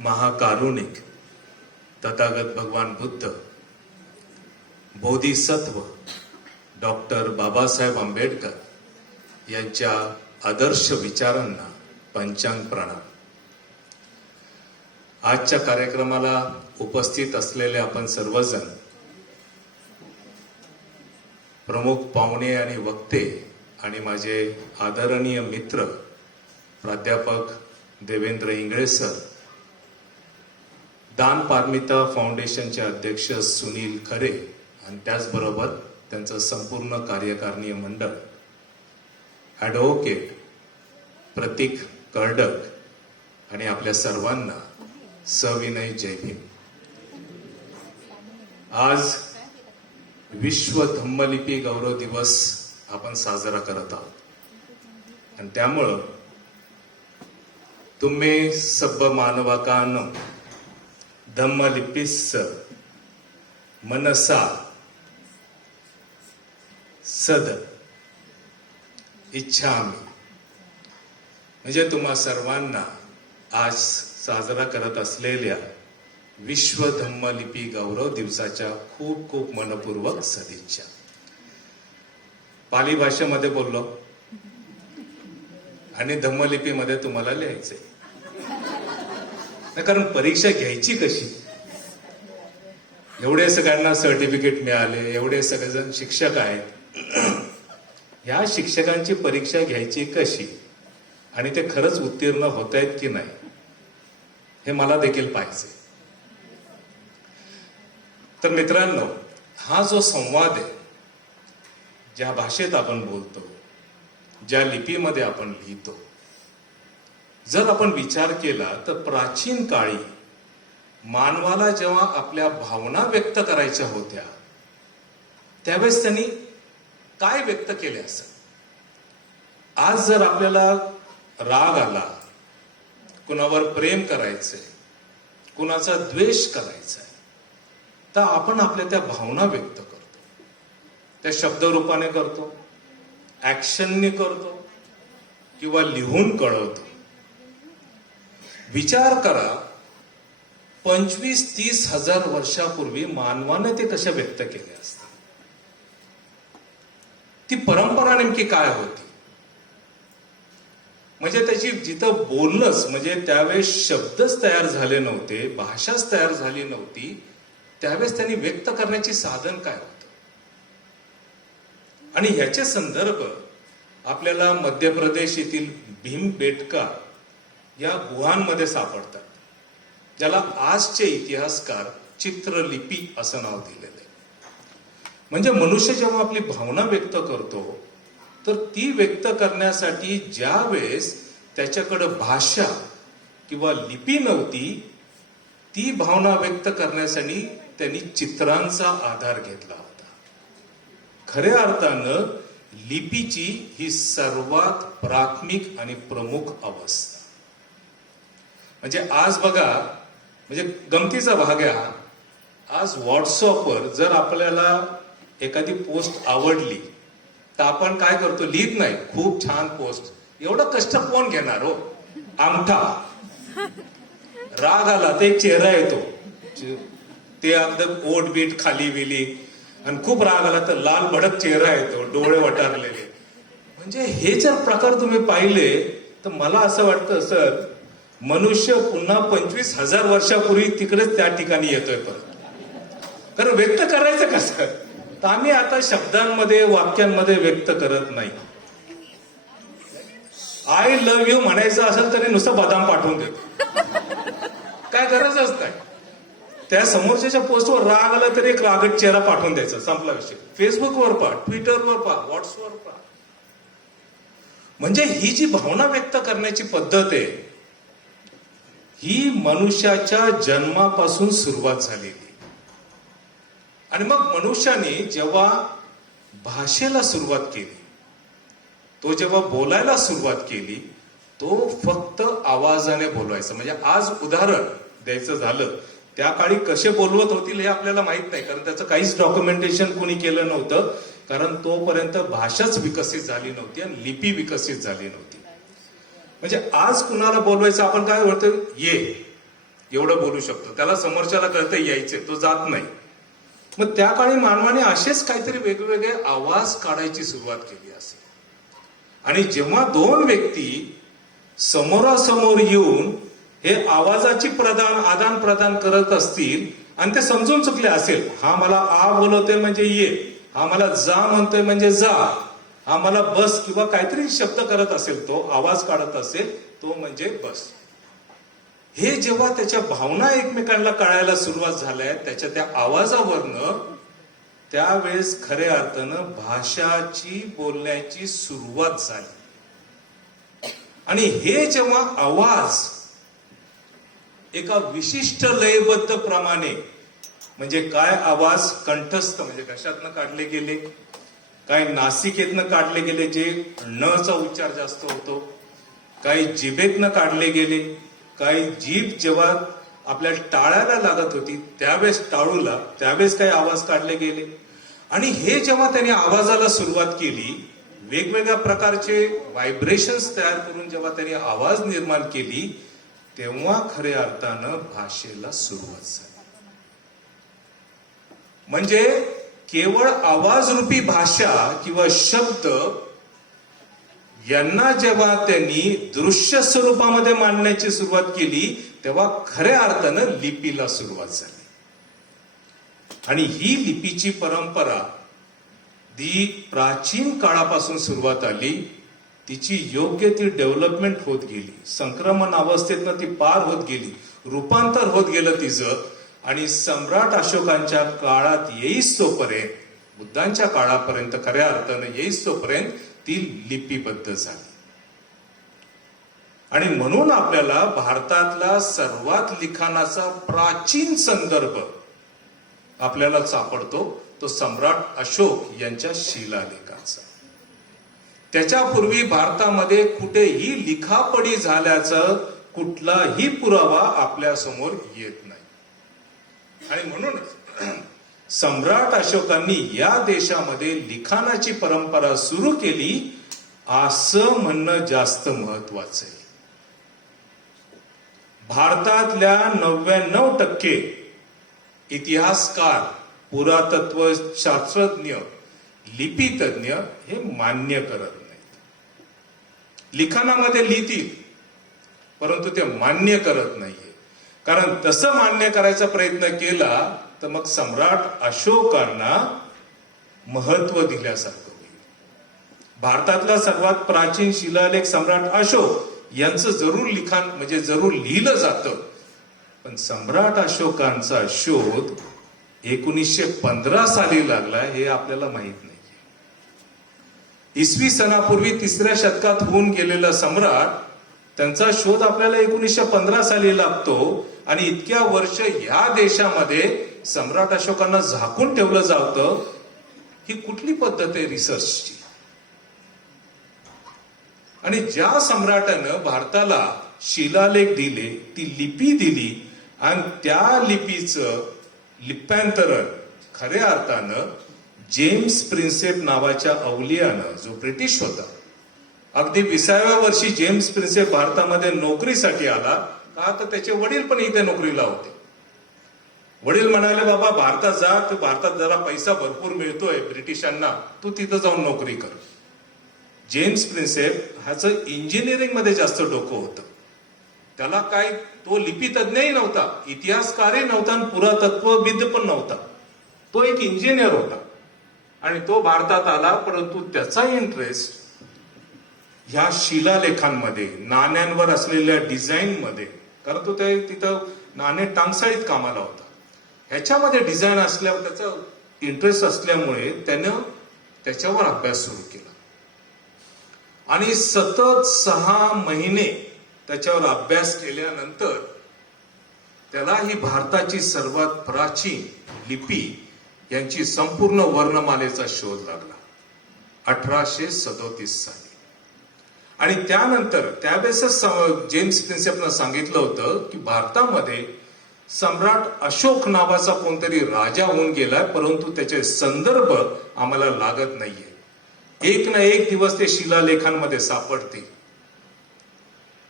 महाकारुणिक तथागत भगवान बुद्ध, बोधिसत्व डॉक्टर बाबासाहेब आंबेडकर यांच्या आदर्श विचारांना पंचांग प्रणाम. आजच्या कार्यक्रमाला उपस्थित असलेले आपण सर्वजण, प्रमुख पाहुणे आणि वक्ते आणि माझे आदरणीय मित्र प्राध्यापक देवेंद्र इंगळे सर, दान पारमिता फाउंडेशनचे अध्यक्ष सुनील खरे आणि त्याचबरोबर त्यांचं संपूर्ण कार्यकारिणी मंडळ, ॲडव्होकेट प्रतीक कर्डक आणि आपल्या सर्वांना सविनय जय भीम. आज विश्व धम्मलिपी गौरव दिवस आपण साजरा करत आहोत आणि त्यामुळं तुम्ही सब मानवाकान धम्मलिपीस मनसा सद इच्छामी, म्हणजे तुम्हा सर्वांना आज साजरा करत असलेल्या विश्व धम्मलिपी गौरव दिवसाच्या खूप खूप मनपूर्वक सदिच्छा. पाली भाषेमध्ये बोललो आणि धम्मलिपीमध्ये तुम्हाला लिहायचंय, कारण परीक्षा घ्यायची कशी. एवढे सगळ्यांना सर्टिफिकेट मिळाले, एवढे सगळेजण शिक्षक आहेत, ह्या शिक्षकांची परीक्षा घ्यायची कशी आणि ते खरंच उत्तीर्ण होत आहेत की नाही हे मला देखील पाहिजे. तर मित्रांनो, हा जो संवाद आहे, ज्या भाषेत आपण बोलतो, ज्या लिपीमध्ये आपण लिहितो, जर आपण विचार केला तर प्राचीन काळी मानवाला जेव्हा आपल्या भावना व्यक्त करायच्या होत्या त्यावेळेस त्यांनी काय व्यक्त केले असेल. आज जर आपल्याला राग आला, कुणावर प्रेम करायचंय, कुणाचा द्वेष करायचा आहे, तर आपण आपल्या त्या भावना व्यक्त करतो, त्या शब्दरूपाने करतो, ऍक्शनने करतो किंवा लिहून कळवतो. विचार करा, 25-30 हजार वर्षापूर्वी मानवाने ते कशा व्यक्त केले असतात. ती परंपरा नेमकी काय होती, म्हणजे त्याची जिथं बोलणंच, म्हणजे त्यावेळेस शब्दच तयार झाले नव्हते, भाषाच तयार झाली नव्हती, त्यावेळेस त्यांनी व्यक्त करण्याचे साधन काय होतं. आणि ह्याचे संदर्भ आपल्याला मध्य प्रदेश येथील भीमबेटका या गुहांमध्ये सापडतात, ज्याला आजचे इतिहासकार चित्रलिपी असं नाव दिलेलं आहे. म्हणजे मनुष्य जेव्हा आपली भावना व्यक्त करतो तर ती व्यक्त करण्यासाठी ज्या वेळेस त्याच्याकडे भाषा किंवा लिपी नव्हती, ती भावना व्यक्त करण्यासाठी त्यांनी चित्रांचा आधार घेतला होता. खऱ्या अर्थानं लिपीची ही सर्वात प्राथमिक आणि प्रमुख अवस्था. म्हणजे आज बघा, म्हणजे गमतीचा भाग आहे हा, आज व्हॉट्सअपवर जर आपल्याला एखादी पोस्ट आवडली तर आपण काय करतो, लिहित नाही खूप छान पोस्ट, एवढं कष्ट कोण घेणार हो. आमठा राग आला तर एक चेहरा येतो, ते अगदी ओठ बीट खाली विली, आणि खूप राग आला तर लाल भडक चेहरा येतो, डोळे वटारलेले. म्हणजे हे जर प्रकार तुम्ही पाहिले तर मला असं वाटतं, सर मनुष्य पुन्हा 25 हजार वर्षापूर्वी तिकडेच त्या ठिकाणी येतोय परत. कारण व्यक्त करायचं कसं, तर आम्ही आता शब्दांमध्ये वाक्यांमध्ये व्यक्त करत नाही. आय लव्ह यू म्हणायचं असेल तरी नुसतं बदाम पाठवून देतो, काय गरजच नाही. त्या समोरच्या पोस्टवर राग आला तरी एक रागट चेहरा पाठवून द्यायचा, संपला विषय. फेसबुकवर पहा, ट्विटरवर पहा, व्हॉट्सअपवर पहा. म्हणजे ही जी भावना व्यक्त करण्याची पद्धत आहे, ही मनुष्याच्या जन्मापासून सुरुवात झालेली. आणि मग मनुष्याने जेव्हा भाषेला सुरुवात केली, तो जेव्हा बोलायला सुरुवात केली, तो फक्त आवाजाने बोलवायचा. म्हणजे आज उदाहरण द्यायचं झालं, त्या काळी कसे बोलवत होतील हे आपल्याला माहित नाही, कारण त्याचं काहीच डॉक्युमेंटेशन कोणी केलं नव्हतं, कारण तोपर्यंत भाषाच विकसित झाली नव्हती आणि लिपी विकसित झाली नव्हती. म्हणजे आज कुणाला बोलवायचं आपण काय बोलतो, ये एवढं बोलू शकतो. त्याला समोरच्याला कळतं यायचे, तो जात नाही. मग त्या काळी मानवाने असेच काहीतरी वेगवेगळे आवाज काढायची सुरुवात केली असेल. आणि जेव्हा दोन व्यक्ती समोरासमोर येऊन हे आवाजाची आदान प्रदान करत असतील आणि ते समजून चुकले असेल, हा मला आ बोलवतोय म्हणजे ये, हा मला जा म्हणतोय म्हणजे जा, हा मला बस किंवा काहीतरी शब्द करत असेल, तो आवाज काढत असेल, तो म्हणजे बस. हे जेव्हा त्याच्या भावना एकमेकांना कळायला सुरुवात झाल्या त्याच्या त्या आवाजावरनं, त्यावेळेस खऱ्या अर्थानं भाषाची बोलण्याची सुरुवात झाली. आणि हे जेव्हा आवाज एका विशिष्ट लयबद्ध प्रमाणे, म्हणजे काय आवाज कंठस्थ म्हणजे घशातनं काढले गेले, काय नासिकेतनं काढले गेले जे णचा उच्चार जास्त होतो, काही जिभेतनं काढले गेले, काही जीभ जेव्हा आपल्या टाळ्याला लागत होती त्यावेळेस टाळूला, त्यावेळेस काही आवाज काढले गेले. आणि हे जेव्हा त्यांनी आवाजाला सुरुवात केली, वेगवेगळ्या प्रकारचे व्हायब्रेशन्स तयार करून जेव्हा त्यांनी आवाज निर्माण केली, तेव्हा खऱ्या अर्थानं भाषेला सुरुवात झाली. म्हणजे केवळ आवाजरूपी भाषा किंवा शब्द यांना जेव्हा त्यांनी दृश्य स्वरूपामध्ये मांडण्याची सुरुवात केली, तेव्हा खऱ्या अर्थानं लिपीला सुरुवात झाली. आणि ही लिपीची परंपरा ती प्राचीन काळापासून सुरुवात आली. तिची योग्य ती डेव्हलपमेंट होत गेली, संक्रमण अवस्थेतनं ती पार होत गेली, रूपांतर होत गेलं तिचं. आणि सम्राट अशोकांच्या काळात येईस तोपर्यंत, बुद्धांच्या काळापर्यंत खऱ्या अर्थानं येईस तोपर्यंत ती लिपीबद्ध झाली. आणि म्हणून आपल्याला भारतातला सर्वात लिखाणाचा प्राचीन संदर्भ आपल्याला सापडतो तो सम्राट अशोक यांच्या शिलालेखाचा. त्याच्यापूर्वी भारतामध्ये कुठेही लिखापडी झाल्याचा कुठलाही पुरावा आपल्या समोर येत नाही. आणि म्हणून सम्राट अशोकांनी या देशामध्ये लिखाणाची परंपरा सुरू केली असं म्हणणं जास्त महत्वाचं आहे. भारतातल्या 99% इतिहासकार, पुरातत्व शास्त्रज्ञ, लिपीतज्ञ हे मान्य करत नाहीत. लिखाणामध्ये लिहितील परंतु ते मान्य करत नाहीये. कारण तसं मान्य करायचा प्रयत्न केला तर मग सम्राट अशोकांना महत्व दिल्यासारखं होईल. भारतातला सर्वात प्राचीन शिलालेख सम्राट अशोक यांचं जरूर लिखाण म्हणजे जरूर लिहिलं जातं, पण सम्राट अशोकांचा शोध 1915 साली लागला हे आपल्याला माहित नाही. इसवी सनापूर्वी 3ऱ्या शतकात होऊन गेलेला सम्राट, त्यांचा शोध आपल्याला 1915 साली लागतो. आणि इतक्या वर्ष ह्या देशामध्ये सम्राट अशोकांना झाकून ठेवलं जातं. ही कुठली पद्धत आहे रिसर्चची? आणि ज्या सम्राटानं भारताला शिलालेख दिले, ती लिपी दिली आणि त्या लिपीचं लिप्यांतरण खऱ्या अर्थानं जेम्स प्रिन्सेप नावाच्या अवलियानं, जो ब्रिटिश होता, अगदी 20व्या वर्षी जेम्स प्रिन्सेप भारतामध्ये नोकरीसाठी आला. का तर त्याचे वडील पण इथे नोकरीला होते. वडील म्हणाले, बाबा भारतात जा, तू भारतात जरा पैसा भरपूर मिळतोय ब्रिटिशांना, तू तिथं जाऊन नोकरी कर. जेम्स प्रिन्सेप ह्याचं इंजिनिअरिंग मध्ये जास्त डोकं होतं. त्याला काय, तो लिपीतज्ञही नव्हता, इतिहासकारही नव्हता आणि पुरातत्वविद पण नव्हता. तो एक इंजिनियर होता आणि तो भारतात आला. परंतु त्याचा इंटरेस्ट ह्या शिलालेखांमध्ये, नाण्यांवर असलेल्या डिझाईन मध्ये, कारण तो तिथं नाणे टांगसाळीत कामाला होता, ह्याच्यामध्ये डिझाईन असल्यावर त्याचा इंटरेस्ट असल्यामुळे त्यानं त्याच्यावर अभ्यास सुरू केला. आणि सतत 6 महिने त्याच्यावर अभ्यास केल्यानंतर त्याला ही भारताची सर्वात प्राचीन लिपी यांची संपूर्ण वर्णमालेचा शोध लागला 1837 साली. आणि त्यानंतर त्यावेळेस जेम्स प्रिन्सेपनं सांगितलं होतं की भारतामध्ये सम्राट अशोक नावाचा कोणतरी राजा होऊन गेलाय, परंतु त्याचे संदर्भ आम्हाला लागत नाहीये. एक ना एक दिवस ते शिलालेखांमध्ये सापडतील.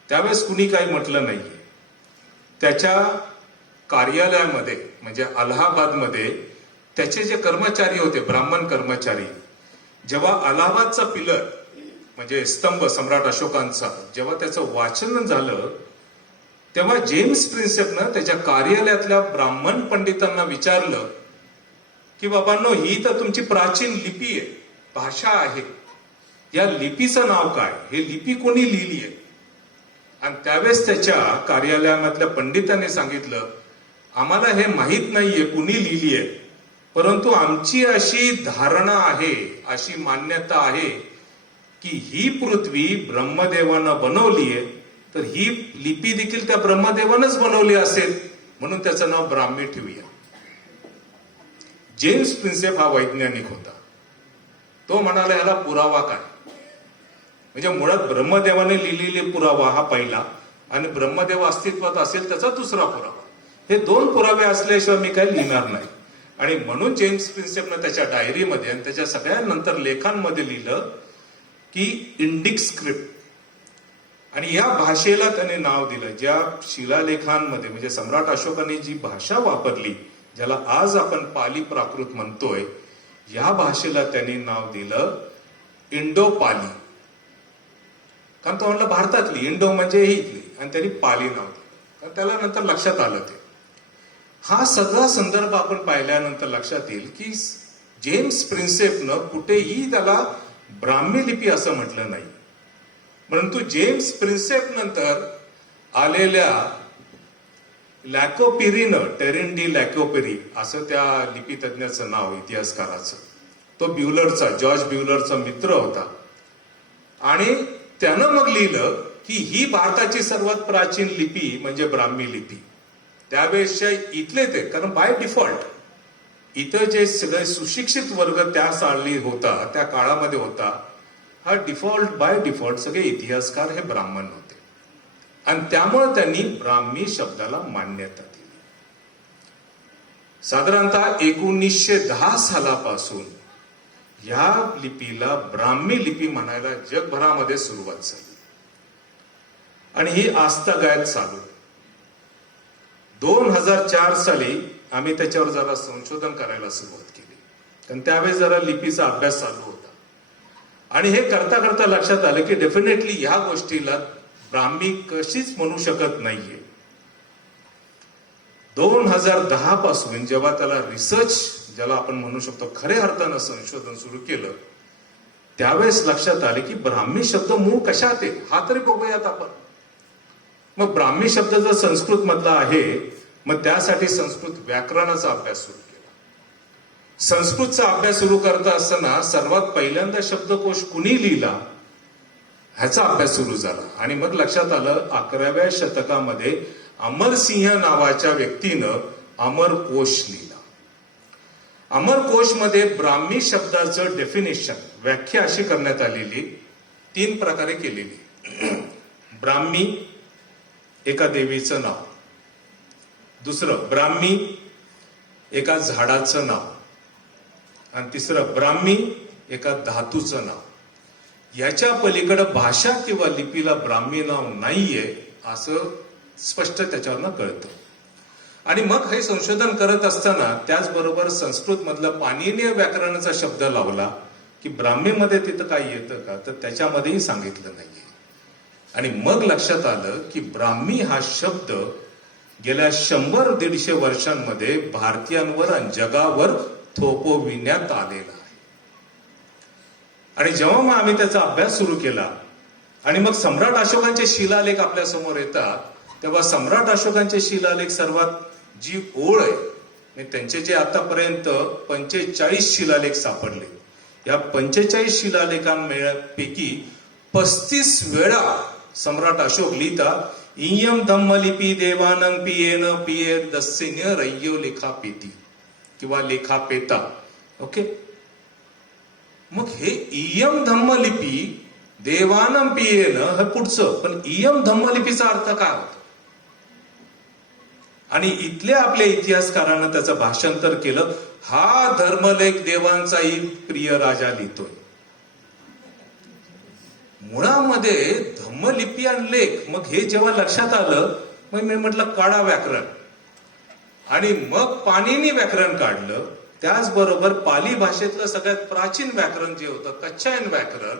त्यावेळेस कुणी काही म्हटलं नाहीये. त्याच्या कार्यालयामध्ये म्हणजे अलाहाबादमध्ये त्याचे जे कर्मचारी होते, ब्राह्मण कर्मचारी, जेव्हा अलाहाबादचा पिलर म्हणजे स्तंभ सम्राट अशोकांचा जेव्हा त्याचं वाचन झालं, तेव्हा जेम्स प्रिन्सेपनं त्याच्या कार्यालयातल्या ब्राह्मण पंडितांना विचारलं की बाबांनो, ही तर तुमची प्राचीन लिपी आहे, भाषा आहे, या लिपीचं नाव काय, हे लिपी कोणी लिहिली आहे? आणि त्यावेळेस त्याच्या कार्यालयामधल्या पंडितांनी सांगितलं, आम्हाला हे माहीत नाहीये कुणी लिहिली आहे, परंतु आमची अशी धारणा आहे, अशी मान्यता आहे की ही पृथ्वी ब्रह्मदेवानं बनवली आहे, तर ही लिपी देखील त्या ब्रह्मदेवानंच बनवली असेल, म्हणून त्याचं नाव ब्राह्मी ठेवूया. जेम्स प्रिन्सेप हा वैज्ञानिक होता. तो म्हणाला याला पुरावा काय, म्हणजे मुळात ब्रह्मदेवाने लिहिलेले पुरावा हा पहिला, आणि ब्रह्मदेव अस्तित्वात असेल त्याचा दुसरा पुरावा. हे दोन पुरावे असल्याशिवाय मी काही लिहिणार नाही. आणि म्हणून जेम्स प्रिन्सेपनं त्याच्या डायरीमध्ये आणि त्याच्या सगळ्या नंतर लेखांमध्ये लिहिलं की इंडिक स्क्रिप्ट, आणि या भाषेला त्याने नाव दिलं. ज्या शिलालेखांमध्ये म्हणजे सम्राट अशोकाने जी भाषा वापरली, ज्याला आज आपण पाली प्राकृत म्हणतोय, या भाषेला त्यांनी नाव दिलं इंडो पाली. कारण तो म्हणलं भारतातली, इंडो म्हणजे ही इथली, आणि त्यांनी पाली नाव दिलं. कारण त्याला नंतर लक्षात आलं ते. हा सगळा संदर्भ आपण पाहिल्यानंतर लक्षात येईल की जेम्स प्रिन्सेपनं कुठेही त्याला ब्राह्मी लिपी असं म्हटलं नाही. परंतु जेम्स प्रिन्सेप नंतर आलेल्या लॅकोपेरीनं, टेरिन डी लॅकोपेरी असं त्या लिपी तज्ञाचं नाव इतिहासकाराचं, तो ब्युलरचा, जॉर्ज ब्युलरचा मित्र होता. आणि त्यानं मग लिहिलं की ही भारताची सर्वात प्राचीन लिपी म्हणजे ब्राह्मी लिपी. त्यावेळेसच्या इथले ते, कारण बाय डिफॉल्ट इथं जे सगळे सुशिक्षित वर्ग त्या साली होता, त्या काळामध्ये होता, हा डिफॉल्ट बाय डिफॉल्ट सगळे इतिहासकार हे ब्राह्मण होते, आणि त्यामुळे त्यांनी ब्राह्मी शब्दाला मान्यता दिली. साधारणतः 1910 सालापासून या लिपीला ब्राह्मी लिपी म्हणायला जगभरामध्ये सुरुवात झाली, आणि ही आजतागायत चालू. 2004 साली आम्ही त्याच्यावर जरा संशोधन करायला सुरुवात केली, कारण त्यावेळेस जरा लिपीचा अभ्यास चालू होता. आणि हे करता करता लक्षात आलं की डेफिनेटली ह्या गोष्टीला ब्राह्मी कशीच म्हणू शकत नाहीये. 2010 पासून जेव्हा त्याला रिसर्च, ज्याला आपण म्हणू शकतो खऱ्या अर्थानं संशोधन सुरू केलं, त्यावेळेस लक्षात आले की ब्राह्मी शब्द मूळ कशात आहे हा तरी बघूयात आपण. मग ब्राह्मी शब्द जर संस्कृत मधला आहे, मग त्यासाठी संस्कृत व्याकरणाचा अभ्यास सुरू केला. संस्कृतचा अभ्यास सुरू करत असताना सर्वात पहिल्यांदा शब्दकोश कुणी लिहिला ह्याचा अभ्यास सुरू झाला. आणि मग लक्षात आलं 11व्या शतकामध्ये अमरसिंह नावाच्या व्यक्तीनं अमरकोश लिहिला. अमरकोशमध्ये ब्राह्मी शब्दाचं डेफिनेशन, व्याख्या अशी करण्यात आलेली, 3 प्रकारे केलेली. ब्राह्मी एका देवीचं नाव, दुसरं ब्राह्मी एका झाडाचं नाव, आणि तिसरं ब्राह्मी एका धातूचं नाव. याच्या पलीकडे भाषा किंवा लिपीला ब्राह्मी नाव नाहीये असं स्पष्ट त्याच्यावरनं कळतं. आणि मग हे संशोधन करत असताना त्याचबरोबर संस्कृत मधला पाणिनीय व्याकरणाचा शब्द लावला की ब्राह्मीमध्ये तिथं काही येतं का, तर त्याच्यामध्येही सांगितलं नाहीये. आणि मग लक्षात आलं की ब्राह्मी हा शब्द गेल्या 100-150 वर्षांमध्ये भारतीयांवर आणि जगावर थोपविण्यात आलेला आहे. आणि जेव्हा मग आम्ही त्याचा अभ्यास सुरू केला आणि मग सम्राट अशोकांचे शिलालेख आपल्या समोर येतात, तेव्हा सम्राट अशोकांचे शिलालेख सर्वात जी ओळ आहे, त्यांचे जे आतापर्यंत 45 शिलालेख सापडले, या 45 शिलालेखांपैकी 35 वेळा सम्राट अशोक लिहिता इयम धम्मलिपी देवानं पियेन पिये दस्यन्य रय्यो लेखापेती किंवा लेखापेता. ओके, मग हे इयम धम्मलिपी देवानं पियेन हे पुढचं, पण इयम धम्मलिपीचा अर्थ काय होतो? आणि इथल्या आपल्या इतिहासकारानं त्याचं भाषांतर केलं, हा धर्मलेख देवांचाही प्रिय राजा लिहितोय. मुळामध्ये धम्मलिपी आणि लेख, मग हे जेव्हा लक्षात आलं, मग मी म्हटलं काढा व्याकरण. आणि मग पाणिनी व्याकरण काढलं. त्याचबरोबर पाली भाषेतलं सगळ्यात प्राचीन व्याकरण जे होतं कच्छायन व्याकरण,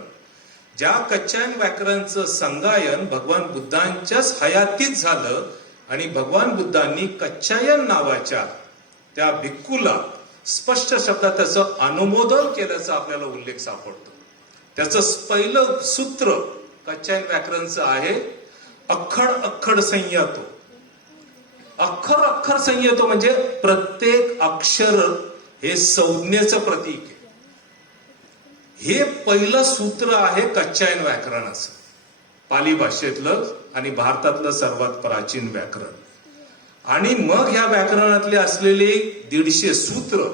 ज्या कच्छायन व्याकरणचं संगायन भगवान बुद्धांच्याच हयातीत झालं आणि भगवान बुद्धांनी कच्छायन नावाच्या त्या भिक्खूला स्पष्ट शब्दात त्याचं अनुमोदन केल्याचा आपल्याला उल्लेख सापडतो. त्याचं पहिलं सूत्र कच्छायन व्याकरणचं आहे अख्खड अख्खड संयतो. अक्षर अक्षर संयतो म्हणजे प्रत्येक अक्षर हे संज्ञेचं प्रतीक आहे. हे पहिलं सूत्र आहे कच्छायन व्याकरणाचं, पाली भाषेतलं आणि भारतातलं सर्वात प्राचीन व्याकरण. आणि मग ह्या व्याकरणातले असलेले 150 सूत्र,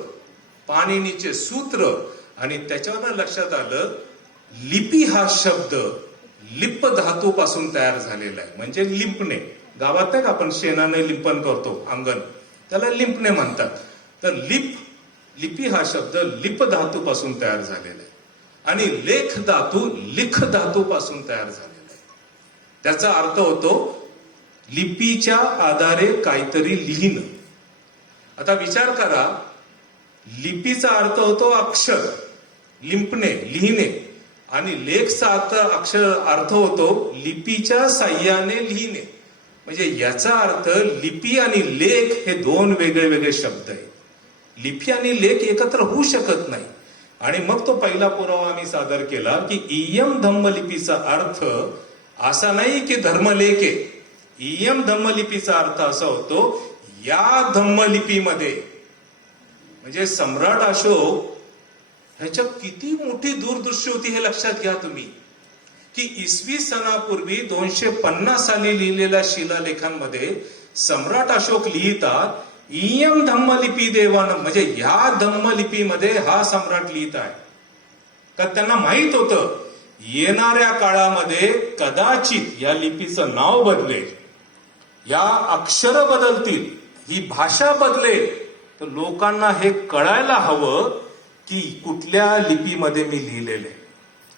पाणिनीचे सूत्र, आणि त्याच्यावर लक्षात आलं लिपी हा शब्द लिप धातूपासून तयार झालेला आहे. म्हणजे लिंपणे, गावात नाही का आपण शेणाने लिंपन करतो अंगण, त्याला लिंपणे म्हणतात. तर लिपी हा शब्द लिप धातूपासून तयार झालेला आहे आणि लेख धातू लिख धातूपासून तयार झालेला आहे. त्याचा अर्थ होतो लिपीच्या आधारे काहीतरी लिहिणं. आता विचार करा, लिपीचा अर्थ होतो अक्षर, लिंपणे, लिहिणे, आणि लेखचा अर्थ होतो लिपीच्या साह्याने लिहिणे. म्हणजे याचा अर्थ लिपी आणि लेख हे दोन वेगळे वेगळे शब्द आहेत. लिपी आणि लेख एकत्र होऊ शकत नाही. आणि मग तो पहिला पुरावा आम्ही सादर केला की इयम धम्मलिपीचा अर्थ असा नाही की धर्मलेख आहे. इयम धम्मलिपीचा अर्थ असा होतो या धम्मलिपीमध्ये, म्हणजे सम्राट अशोक ह्याच्या किती मोठी दूरदृष्टी होती हे लक्षात घ्या तुम्ही, की इसवी सनापूर्वी 250 साली लिहिलेल्या शिलालेखांमध्ये सम्राट अशोक लिहितात इयम धम्मलिपी देवान, म्हणजे ह्या धम्मलिपीमध्ये हा सम्राट लिहित आहे. तर त्यांना माहित होतं येणाऱ्या काळामध्ये कदाचित या लिपीचं नाव बदलेल, या अक्षर बदलतील, ही भाषा बदलेल. तर लोकांना हे कळायला हवं की कुठल्या लिपीमध्ये मी लिहिलेले.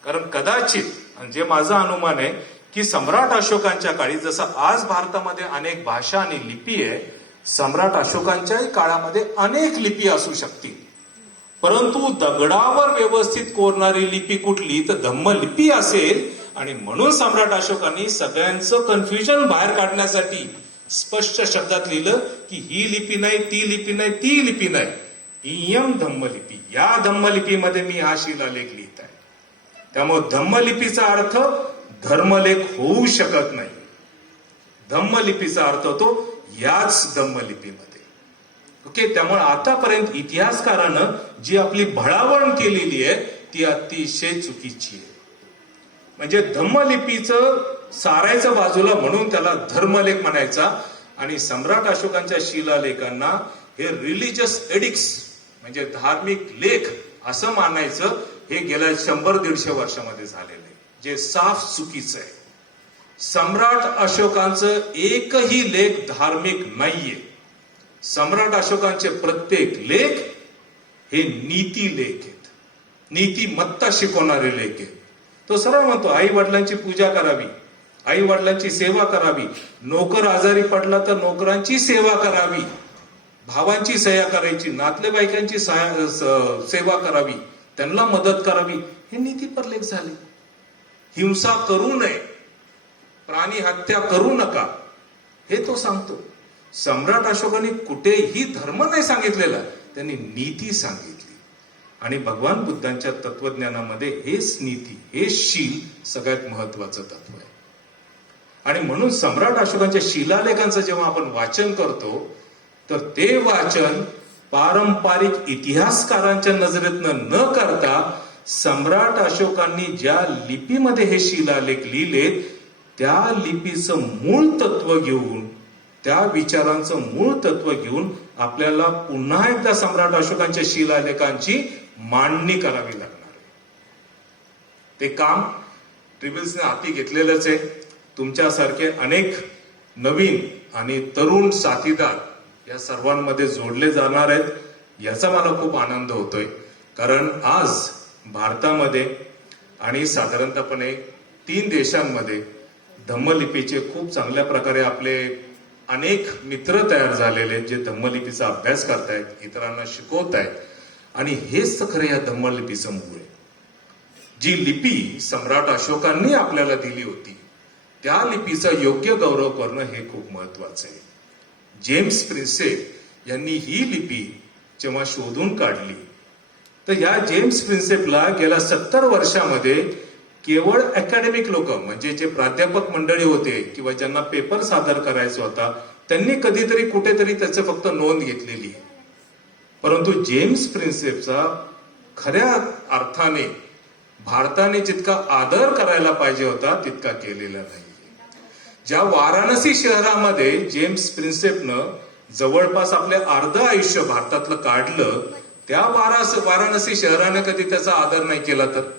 कारण कदाचित, म्हणजे माझा अनुमान आहे की सम्राट अशोकांच्या काळी, जसं आज भारतामध्ये अनेक भाषा आणि लिपी आहे, सम्राट अशोकांच्याही काळामध्ये अनेक लिपी असू शकतील. परंतु दगडावर व्यवस्थित कोरणारी लिपी कुठली, तर धम्मलिपी असेल. आणि म्हणून सम्राट अशोकांनी सगळ्यांचं कन्फ्युजन बाहेर काढण्यासाठी स्पष्ट शब्दात लिहिलं की ही लिपी नाही, ती लिपी नाही, ती लिपी नाही, इयम धम्मलिपी, या धम्मलिपीमध्ये मी हा शिलालेख लिहित आहे. त्यामुळे धम्मलिपीचा अर्थ धर्मलेख होऊ शकत नाही. धम्मलिपीचा अर्थ होतो याच धम्मलिपीमध्ये. ओके, त्यामुळे आतापर्यंत इतिहासकारानं जी आपली भळावण केलेली आहे ती अतिशय चुकीची आहे. म्हणजे धम्मलिपीचं सारायचं बाजूला म्हणून त्याला धर्मलेख म्हणायचा, आणि सम्राट अशोकांच्या शिलालेखांना हे रिलिजियस एडिक्ट्स म्हणजे धार्मिक लेख असं मानायचं. हे गेल्या 100-150 वर्षामध्ये झालेलं आहे, जे साफ चुकीचं आहे. सम्राट अशोकांचं एकही लेख धार्मिक नाहीये. सम्राट अशोकांचे प्रत्येक लेख हे नीती लेख आहेत, नीतिमत्ता शिकवणारे लेख आहेत. तो सरळ म्हणतो आई वडिलांची पूजा करावी, आई वडिलांची सेवा करावी, नोकर आजारी पडला तर नोकरांची सेवा करावी, भावांची सह्या करायची, नातलेवाईकांची सेवा करावी, त्यांना मदत करावी, हे नीतीपर लेख झाले. हिंसा करू नये, प्राणी हत्या करू नका, हे तो सांगतो. सम्राट अशोकांनी कुठेही धर्म नाही सांगितलेला, त्यांनी नीती सांगितली. आणि भगवान बुद्धांच्या तत्वज्ञानामध्ये हेच नीती, हे शील सगळ्यात महत्वाचं तत्व आहे. आणि म्हणून सम्राट अशोकांच्या शिलालेखांचं जेव्हा आपण वाचन करतो तर ते वाचन पारंपरिक इतिहासकारांच्या नजरेतनं न करता सम्राट अशोकांनी ज्या लिपीमध्ये हे शिलालेख लिहिलेत त्या लिपीचं मूळ तत्व घेऊन, त्या विचारांचं मूळ तत्व घेऊन आपल्याला पुन्हा एकदा सम्राट अशोकांच्या शिलालेखांची मांडणी करावी लागणार आहे. ते काम ट्रिब्युनल्सने हाती घेतलेलंच आहे. तुमच्यासारखे अनेक नवीन आणि तरुण साथीदार या सर्वांमध्ये जोडले जाणार आहेत, याचा मला खूप आनंद होतोय. कारण आज भारतामध्ये आणि साधारणतःपणे 3 देशांमध्ये धम्मलिपीचे खूप चांगल्या प्रकारे आपले अनेक मित्र तयार झालेले आहेत जे धम्मलिपीचा अभ्यास करतायत, इतरांना शिकवत आहेत. आणि हेच तर खरं या धम्मलिपीचं मूळ आहे. जी लिपी सम्राट अशोकांनी आपल्याला दिली होती त्या लिपीचा योग्य गौरव करणं हे खूप महत्वाचं आहे. जेम्स प्रिन्सेप यांनी ही लिपी जेव्हा शोधून काढली तर या जेम्स प्रिन्सेपला गेल्या 70 वर्षामध्ये केवळ अकॅडमिक लोक म्हणजे जे प्राध्यापक मंडळी होते किंवा ज्यांना पेपर सादर करायचा होता त्यांनी कधीतरी कुठेतरी त्याचं फक्त नोंद घेतलेली आहे. परंतु जेम्स प्रिन्सेपचा खऱ्या अर्थाने भारताने जितका आदर करायला पाहिजे होता तितका केलेला नाही. ज्या वाराणसी शहरामध्ये जेम्स प्रिन्सेपनं जवळपास आपले अर्ध आयुष्य भारतातलं काढलं त्या वाराणसी शहराने कधी त्याचा आदर नाही केला. तर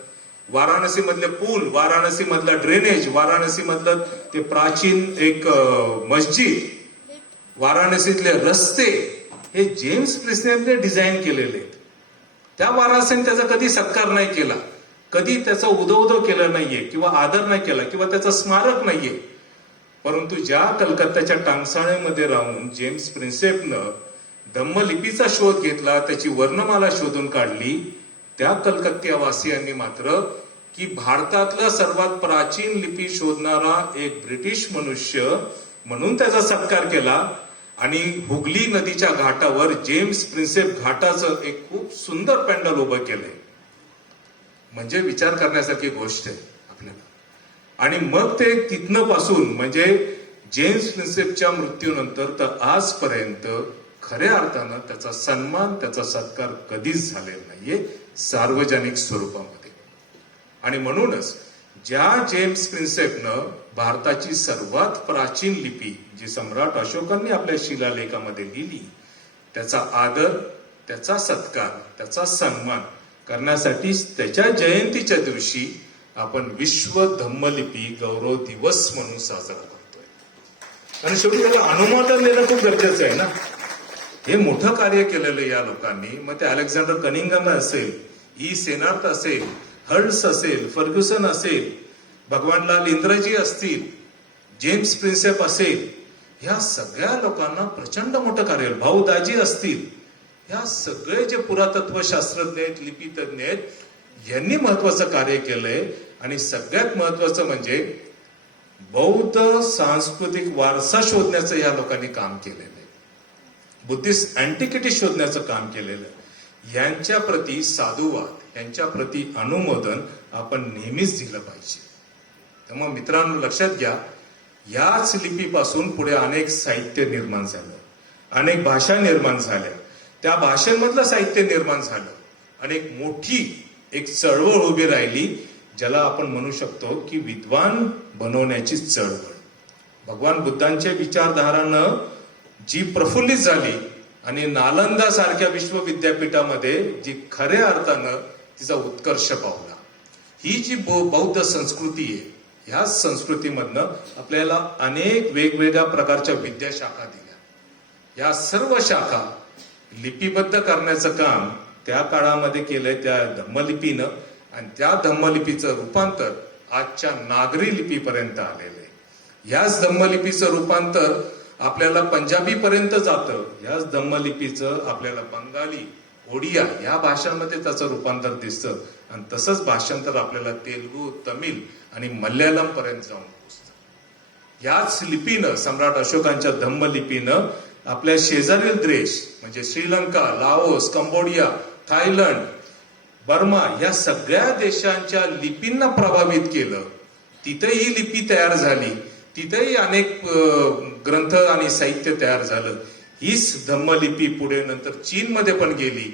वाराणसी मधले पूल, वाराणसी मधला ड्रेनेज, वाराणसी मधलं ते प्राचीन एक मस्जिद, वाराणसीतले रस्ते हे जेम्स प्रिन्सेपने डिझाईन केलेले आहेत. त्या वाराणसीने त्याचा कधी सत्कार नाही केला, कधी त्याचा उदो केलं नाहीये किंवा आदर नाही केला किंवा त्याचं स्मारक नाहीये. परंतु ज्या कलकत्त्याच्या टांगसाळेमध्ये राहून जेम्स प्रिन्सेपनं धम्मलिपीचा शोध घेतला, त्याची वर्णमाला शोधून काढली, त्या कलकत्त्यावासियांनी मात्र की भारतातला सर्वात प्राचीन लिपी शोधणारा एक ब्रिटिश मनुष्य म्हणून त्याचा सत्कार केला. आणि हुगली नदीच्या घाटावर जेम्स प्रिन्सेप घाटाचं एक खूप सुंदर पॅन्डल उभं केलंय. म्हणजे विचार करण्यासारखी गोष्ट आहे आपल्याला. आणि मग ते तिथनं पासून म्हणजे जेम्स प्रिन्सेपच्या मृत्यूनंतर तर आजपर्यंत खऱ्या अर्थानं त्याचा सन्मान, त्याचा सत्कार कधीच झालेला नाहीये सार्वजनिक स्वरूपामध्ये. आणि म्हणूनच ज्या जेम्स प्रिन्सेपनं भारताची सर्वात प्राचीन लिपी जी सम्राट अशोकांनी आपल्या शिलालेखामध्ये लिहिली त्याचा आदर, त्याचा सत्कार, त्याचा सन्मान करण्यासाठी त्याच्या जयंतीच्या दिवशी आपण विश्व धम्मलिपी गौरव दिवस म्हणून साजरा करतोय. आणि शेवटी त्याला अनुमोदन देणं खूप गरजेचं आहे ना. हे मोठं कार्य केलेलं या लोकांनी, मग ते अलेक्झांडर कनिंगहॅम असेल, ई सेनार्थ असेल, हर्ट्स असेल, फर्ग्युसन असेल, भगवानलाल इंद्रजी असतील, जेम्स प्रिन्सेप असेल, ह्या सगळ्या लोकांना प्रचंड मोठं कार्य, भाऊ दाजी असतील, ह्या सगळे जे पुरातत्व शास्त्रज्ञ आहेत, लिपीतज्ञ आहेत, यांनी महत्वाचं कार्य केलंय. आणि सगळ्यात महत्वाचं म्हणजे बौद्ध सांस्कृतिक वारसा शोधण्याचं या लोकांनी काम केलेलं आहे. बुद्धिस्ट अँटिक्विटी शोधण्याचं काम केलेलं आहे. यांच्या प्रती साधुवाद, यांच्या प्रती अनुमोदन आपण नेहमीच दिलं पाहिजे. त्यामुळे मित्रांनो लक्षात घ्या, याच लिपीपासून पुढे अनेक साहित्य निर्माण झालं, अनेक भाषा निर्माण झाल्या, त्या भाषेमधलं साहित्य निर्माण झालं, अनेक मोठी एक चळवळ उभी राहिली ज्याला आपण म्हणू शकतो की विद्वान बनवण्याची चळवळ. भगवान बुद्धांच्या विचारधारानं जी प्रफुल्लित झाली आणि नालंदा सारख्या विश्वविद्यापीठामध्ये जी खऱ्या अर्थानं तिचा उत्कर्ष पावला. ही जी बौद्ध संस्कृती आहे, ह्या संस्कृतीमधनं आपल्याला अनेक वेगवेगळ्या प्रकारच्या विद्याशाखा दिल्या. या सर्व शाखा लिपिबद्ध करण्याचं काम त्या काळामध्ये केलंय त्या धम्मलिपीनं. आणि त्या धम्मलिपीचं रूपांतर आजच्या नागरी लिपीपर्यंत आलेलं आहे. याच धम्मलिपीचं रूपांतर आपल्याला पंजाबी पर्यंत जातं. याच धम्मलिपीचं आपल्याला बंगाली, ओडिया या भाषांमध्ये त्याचं रूपांतर दिसतं. आणि तसंच भाषांतर आपल्याला तेलुगू, तमिळ आणि मल्याळम पर्यंत जाऊन पोहोचतं. याच लिपीनं, सम्राट अशोकांच्या धम्मलिपीनं आपल्या शेजारील देश म्हणजे Sri Lanka, Laos, Cambodia, Thailand, Burma या सगळ्या देशांच्या लिपींना प्रभावित केलं. तिथेही लिपी तयार झाली, तिथेही अनेक ग्रंथ आणि साहित्य तयार झालं. हीच धम्मलिपी पुढे नंतर चीनमध्ये पण गेली,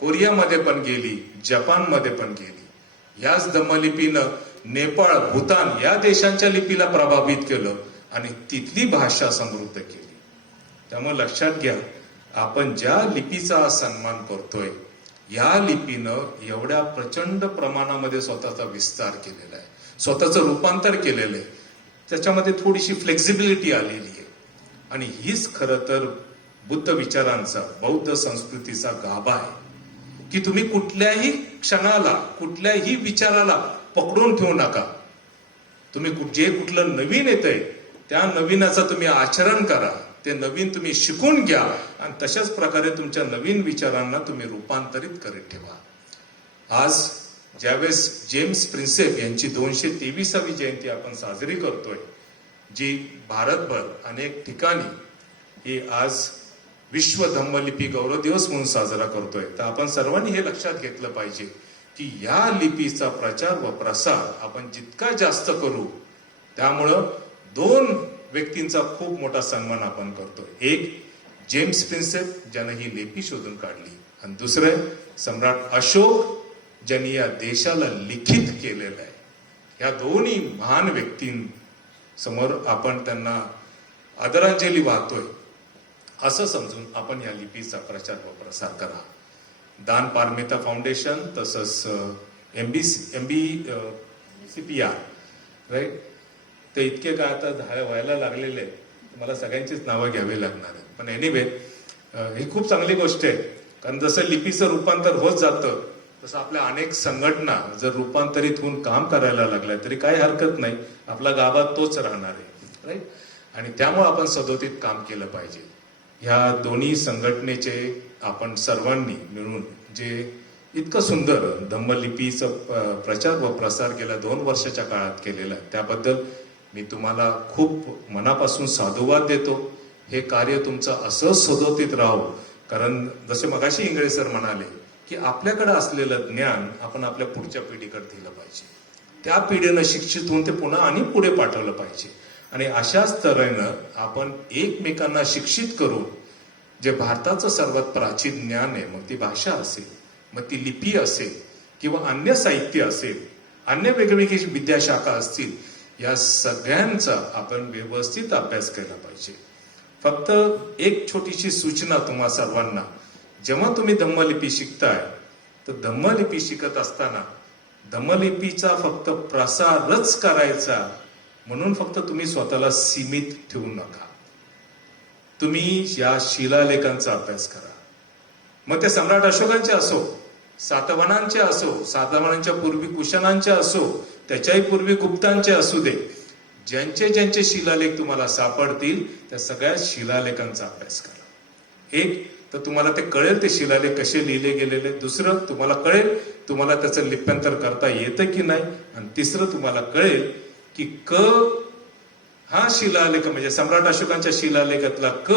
कोरियामध्ये पण गेली, जपानमध्ये पण गेली. याच धम्मलिपीनं नेपाळ, भूतान या देशांच्या लिपीला प्रभावित केलं आणि तिथली भाषा समृद्ध केली. त्यामुळे लक्षात घ्या, आपण ज्या लिपीचा सन्मान करतोय या लिपीनं एवढ्या प्रचंड प्रमाणामध्ये स्वतःचा विस्तार केलेला आहे, स्वतःचं रूपांतर केलेलं आहे. त्याच्यामध्ये थोडीशी फ्लेक्झिबिलिटी आलेली आहे. आणि हीच खरं तर बुद्ध विचारांचा, बौद्ध संस्कृतीचा गाभा आहे की तुम्ही कुठल्याही क्षणाला, कुठल्याही विचाराला पकडून ठेवू नका. तुम्ही जे कुठलं नवीन येतंय त्या नवीनाचं तुम्ही आचरण करा, ते नवीन तुम्ही शिकून घ्या आणि तशाच प्रकारे तुमच्या नवीन विचारांना तुम्ही रूपांतरित करीत ठेवा. आज ज्यावेळेस जेम्स प्रिन्सेप यांची 223वी जयंती आपण साजरी करतोय, जी भारतभर अनेक ठिकाणी ही आज विश्व धम्मलिपी गौरव दिवस म्हणून साजरा करतोय, तर आपण सर्वांनी हे लक्षात घेतलं पाहिजे की या लिपीचा प्रचार व प्रसार आपण जितका जास्त करू, त्यामुळं 2 व्यक्तींचा खूप मोठा सन्मान आपण करतोय. एक जेम्स प्रिन्सेप ज्यानं ही लिपी शोधून काढली, आणि दुसरे सम्राट अशोक ज्यांनी या देशाला लिखित केलेलं आहे. या दोन्ही महान व्यक्तींसमोर आपण त्यांना आदरांजली वाहतोय असं समजून आपण या लिपीचा प्रचार व प्रसार करा. दान पारमिता फाउंडेशन तसंच MBCPR राईट, ते इतके काय आता व्हायला लागलेले आहेत, मला सगळ्यांचीच नावं घ्यावी लागणार आहेत. पण एनिवे ही खूप चांगली गोष्ट आहे, कारण जसं लिपीचं रूपांतर होत जातं तसं आपल्या अनेक संघटना जर रूपांतरित होऊन काम करायला लागल्या तरी काही हरकत नाही, आपला गाभा तोच राहणार आहे राईट. आणि त्यामुळे आपण सदोदित काम केलं पाहिजे. ह्या दोन्ही संघटनेचे आपण सर्वांनी मिळून जे इतकं सुंदर धम्मलिपीचं प्रचार व प्रसार गेल्या 2 वर्षाच्या काळात केलेला आहे, त्याबद्दल मी तुम्हाला खूप मनापासून साधुवाद देतो. हे कार्य तुमचं असंच सदोदित राहो, कारण जसे मगाशी इंगळे सर म्हणाले की आपल्याकडे असलेलं ज्ञान आपण आपल्या पुढच्या पिढीकडे दिलं पाहिजे, त्या पिढीनं शिक्षित होऊन ते पुन्हा आणि पुढे पाठवलं पाहिजे. आणि अशाच तऱ्हेनं आपण एकमेकांना शिक्षित करून जे भारताचं सर्वात प्राचीन ज्ञान आहे, मग ती भाषा असेल, मग ती लिपी असेल किंवा अन्य साहित्य असेल, अन्य वेगवेगळी विद्याशाखा असतील, या सगळ्यांचा आपण व्यवस्थित अभ्यास केला पाहिजे. फक्त एक छोटीशी सूचना तुम्हा सर्वांना, जेव्हा तुम्ही धम्मलिपी शिकताय तर धम्मलिपी शिकत असताना धम्मलिपीचा फक्त प्रसारच करायचा म्हणून फक्त तुम्ही स्वतःला सीमित ठेवू नका. तुम्ही या शिलालेखांचा अभ्यास करा. मग ते सम्राट अशोकांचे असो, सातवाहनांचे असो, सातवाहनांच्या पूर्वी कुशनांचे असो, त्याच्याही पूर्वी गुप्तांचे असू दे, ज्यांचे ज्यांचे शिलालेख तुम्हाला सापडतील त्या सगळ्या शिलालेखांचा अभ्यास करा. एक तर तुम्हाला ते कळेल ते शिलालेख कसे लिहिले गेलेले, दुसरं तुम्हाला कळेल तुम्हाला त्याचं लिप्यांतर करता येतं की नाही, आणि तिसरं तुम्हाला कळेल की क हा शिलालेख म्हणजे सम्राट अशोकांच्या शिलालेखातला क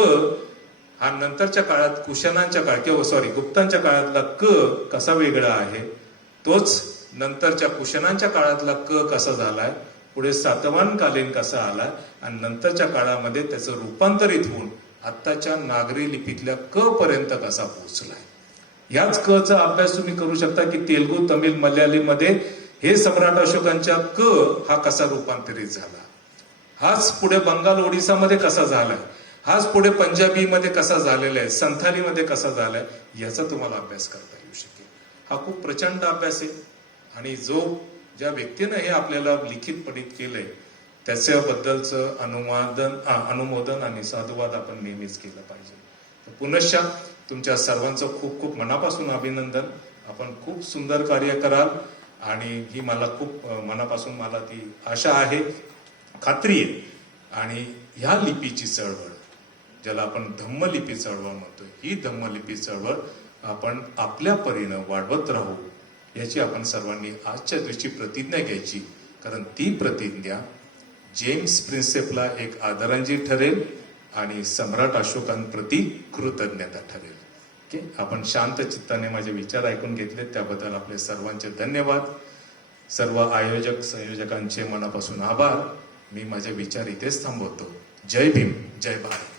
हा नंतरच्या काळात कुशनांच्या काळात किंवा गुप्तांच्या काळातला क कसा वेगळा आहे, तोच नंतरच्या कुशनांच्या काळातला क कसा झालाय, पुढे सातवाहनकालीन कसा आलाय, आणि नंतरच्या काळामध्ये त्याचं रूपांतरित होऊन आत्ताच्या नागरी लिपीतल्या क पर्यंत कसा पोहोचलाय. याच क चा अभ्यास तुम्ही करू शकता की तेलुगू, तमिळ, मल्याळी मध्ये हे सम्राट अशोकांच्या क हा कसा रूपांतरित झाला, हाच पुढे बंगाल, ओडिसामध्ये कसा झालाय, हाच पुढे पंजाबी मध्ये कसा झालेला आहे, संथाली मध्ये कसा झालाय, याचा तुम्हाला अभ्यास करता येऊ शकेल. हा खूप प्रचंड अभ्यास आहे, आणि ज्या व्यक्तीनं हे आपल्याला लिखितपणे केलंय त्याच्याबद्दलचं अनुमोदन आणि साधुवाद आपण नेहमीच केलं पाहिजे. तर पुनश्च तुमच्या सर्वांचं खूप खूप मनापासून अभिनंदन. आपण खूप सुंदर कार्य कराल, आणि ही मला खूप मनापासून मला ती आशा आहे, खात्री आहे. आणि ह्या लिपीची चळवळ, ज्याला आपण धम्मलिपी चळवळ म्हणतोय, ही धम्मलिपी चळवळ आपण आपल्या परीनं वाढवत राहू, याची आपण सर्वांनी आजच्या दिवशी प्रतिज्ञा घ्यायची. कारण ती प्रतिज्ञा जेम्स प्रिन्सेपला एक आदरांजली ठरेल आणि सम्राट अशोकांप्रती कृतज्ञता ठरेल. ओके, आपण शांत चित्ताने माझे विचार ऐकून घेतले त्याबद्दल आपले सर्वांचे धन्यवाद. सर्व आयोजक संयोजकांचे मनापासून आभार. मी माझे विचार इथेच थांबवतो. जय भीम, जय भारत.